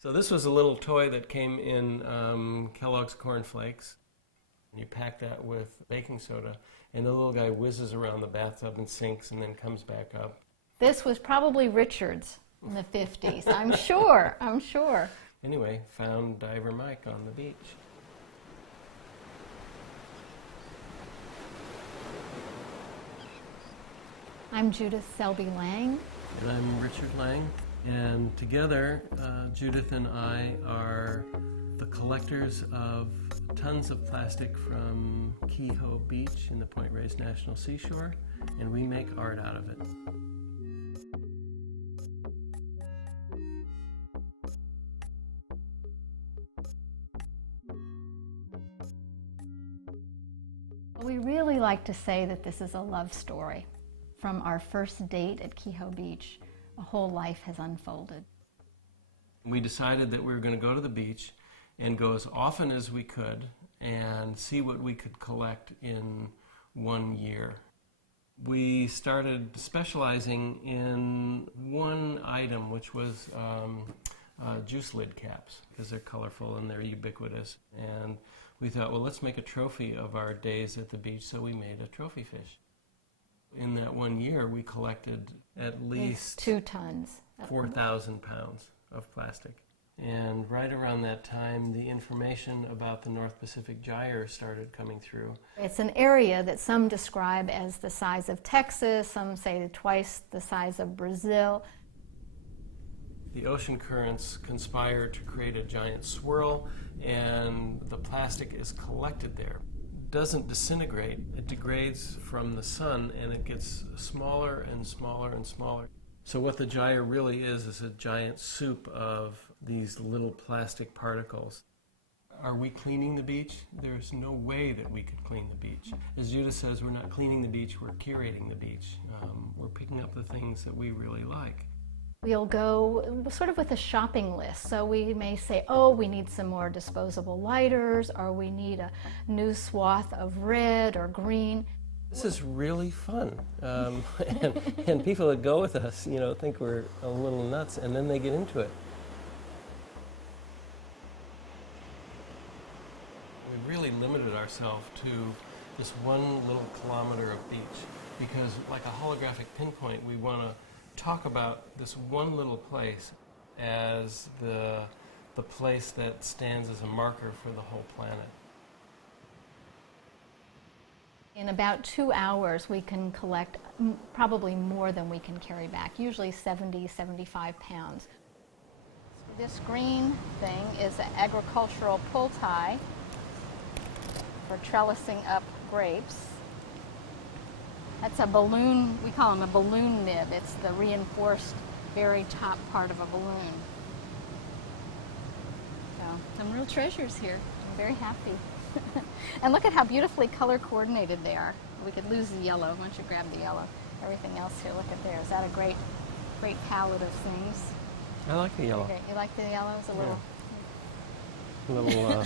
So this was a little toy that came in Kellogg's Corn Flakes. You pack that with baking soda, and the little guy whizzes around the bathtub and sinks and then comes back up. This was probably Richard's in the 50s, I'm sure. Anyway, found Diver Mike on the beach. I'm Judith Selby Lang. And I'm Richard Lang. And together, Judith and I are the collectors of tons of plastic from Kehoe Beach in the Point Reyes National Seashore, and we make art out of it. We really like to say that this is a love story. From our first date at Kehoe Beach, a whole life has unfolded. We decided that we were going to go to the beach and go as often as we could and see what we could collect in 1 year. We started specializing in one item, which was juice lid caps, because they're colorful and they're ubiquitous. And we thought, well, let's make a trophy of our days at the beach, so we made a trophy fish. In that 1 year, we collected at least 2 tons. 4,000 pounds of plastic. And right around that time, the information about the North Pacific Gyre started coming through. It's an area that some describe as the size of Texas, some say twice the size of Brazil. The ocean currents conspire to create a giant swirl, and the plastic is collected there. It doesn't disintegrate, it degrades from the sun, and it gets smaller and smaller and smaller. So what the gyre really is a giant soup of these little plastic particles. Are we cleaning the beach? There's no way that we could clean the beach. As Judith says, we're not cleaning the beach, we're curating the beach. We're picking up the things that we really like. We'll go sort of with a shopping list. So we may say, oh, we need some more disposable lighters, or we need a new swath of red or green. This is really fun. And people that go with us, think we're a little nuts, and then they get into it. We really limited ourselves to this 1 little kilometer of beach, because like a holographic pinpoint, we want to talk about this one little place as the place that stands as a marker for the whole planet. In about 2 hours, we can collect probably more than we can carry back, usually 70, 75 pounds. This green thing is an agricultural pull tie for trellising up grapes. That's a balloon, we call them a balloon nib. It's the reinforced very top part of a balloon. So, some real treasures here. I'm very happy. And look at how beautifully color coordinated they are. We could lose the yellow. Why don't you grab the yellow? Everything else here, look at there. Is that a great palette of things? I like the yellow. Okay, you like the yellows? A little,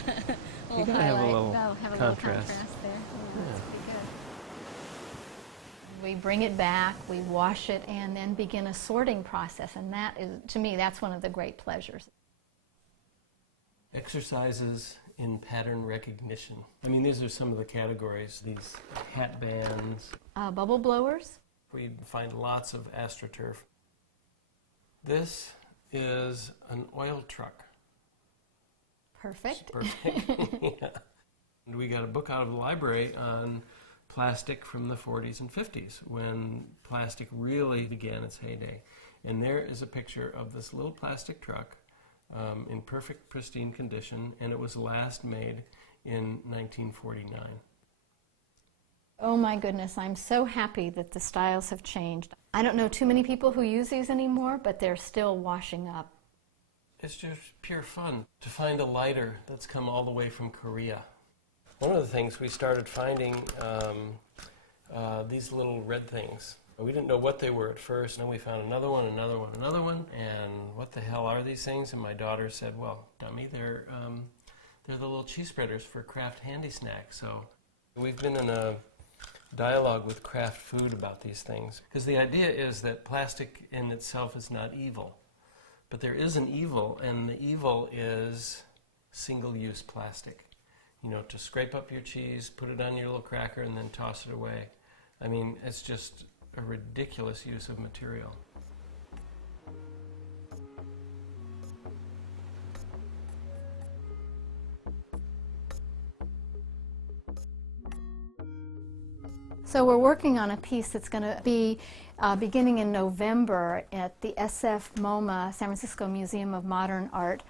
You gotta have a little have a contrast. little contrast there. Yeah. That's pretty good. We bring it back, we wash it, and then begin a sorting process. And that is, to me, that's one of the great pleasures. Exercises in pattern recognition. I mean, these are some of the categories. These hat bands. Bubble blowers. We find lots of astroturf. This is an oil truck. Perfect. Perfect. Yeah. And we got a book out of the library on plastic from the 40s and 50s, when plastic really began its heyday. And there is a picture of this little plastic truck in perfect, pristine condition, and it was last made in 1949. Oh my goodness, I'm so happy that the styles have changed. I don't know too many people who use these anymore, but they're still washing up. It's just pure fun to find a lighter that's come all the way from Korea. One of the things we started finding, these little red things. We didn't know what they were at first, and then we found another one, and what the hell are these things? And my daughter said, well, dummy, they're the little cheese spreaders for Kraft Handy Snacks. So we've been in a dialogue with Kraft Food about these things, because the idea is that plastic in itself is not evil, But there is an evil, and the evil is single-use plastic. You know, to scrape up your cheese, put it on your little cracker, and then toss it away. I mean, it's just a ridiculous use of material. So we're working on a piece that's going to be beginning in November at the SF MoMA, San Francisco Museum of Modern Art.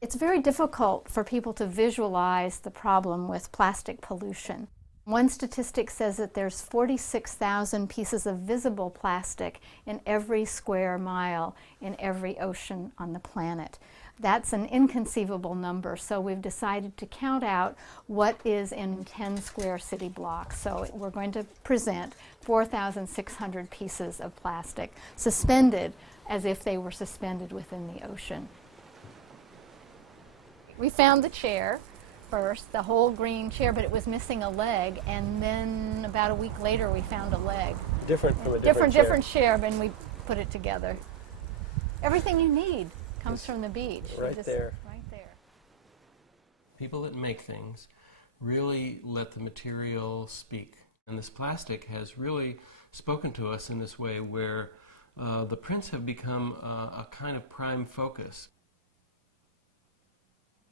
It's very difficult for people to visualize the problem with plastic pollution. One statistic says that there's 46,000 pieces of visible plastic in every square mile in every ocean on the planet. That's an inconceivable number, so we've decided to count out what is in 10 square city blocks. So we're going to present 4,600 pieces of plastic suspended as if they were suspended within the ocean. We found the chair first, the whole green chair, but it was missing a leg, and then about a week later we found a leg. Different from a different chair. Different chair, and we put it together. Everything you need comes from the beach. Right there. Right there. People that make things really let the material speak. And this plastic has really spoken to us in this way where the prints have become a kind of prime focus.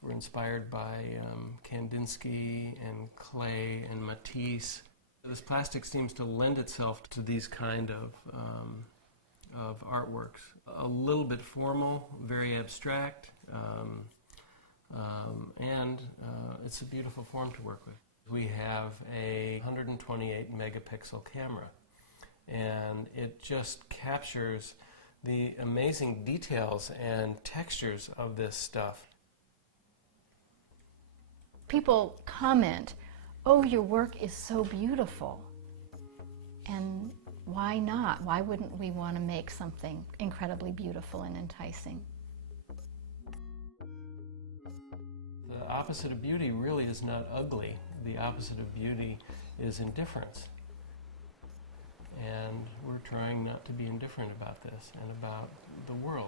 We're inspired by Kandinsky and Clay and Matisse. This plastic seems to lend itself to these kind of artworks. A little bit formal, very abstract, and it's a beautiful form to work with. We have a 128 megapixel camera, and it just captures the amazing details and textures of this stuff. People comment, "Oh, your work is so beautiful." And why not? Why wouldn't we want to make something incredibly beautiful and enticing? The opposite of beauty really is not ugly. The opposite of beauty is indifference. And we're trying not to be indifferent about this and about the world.